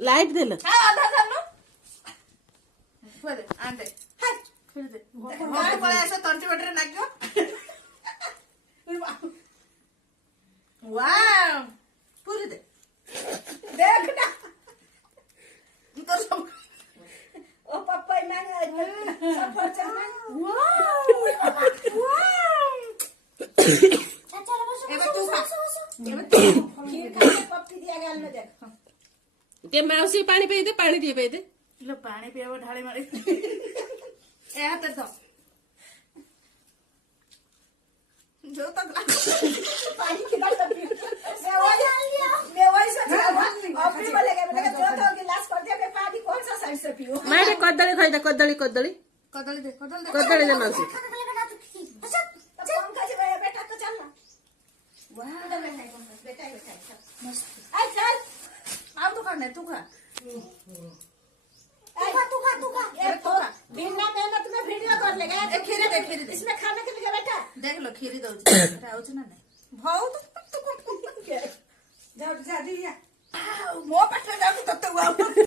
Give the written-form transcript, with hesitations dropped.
light दे लो आधा जानो दे आंटे फिर दे घर पळे ऐसे तंटी बटरे नागियो वाव पूरी दे देख ना तो सब ओ पप्पा मांग सब फरचा वाव चलो बस एबे तू खा एबे तू खीर खा के पप्पी दिया गाल में देख ते मौसी पानी पे दे पानी दिए पे दे लो पानी पियाबो ढाळे मारे ए हाथ दो जो तक पानी खिला सब मैं वही सोच रहा हूं अपनी बोलेगा बेटा जो तो गिलास कर दे मैं पानी कौन सा साइड से पीऊं मारे कदली खाई दे कदली कदली कदली दे कदली दे मौसी पंकज बेटा तो चल ना वाह बेटा मस्त आई चल आओ तो खाने तू खा तू खा ये तो बिना मेहनत में वीडियो कर लेगा ए खीरी दे इसमें खाने के लिए बेटा देख लो खीरी दउछ बेटा आउछ ना नहीं भाऊ तो जाओ जा दिया मो पेट में जाऊ तो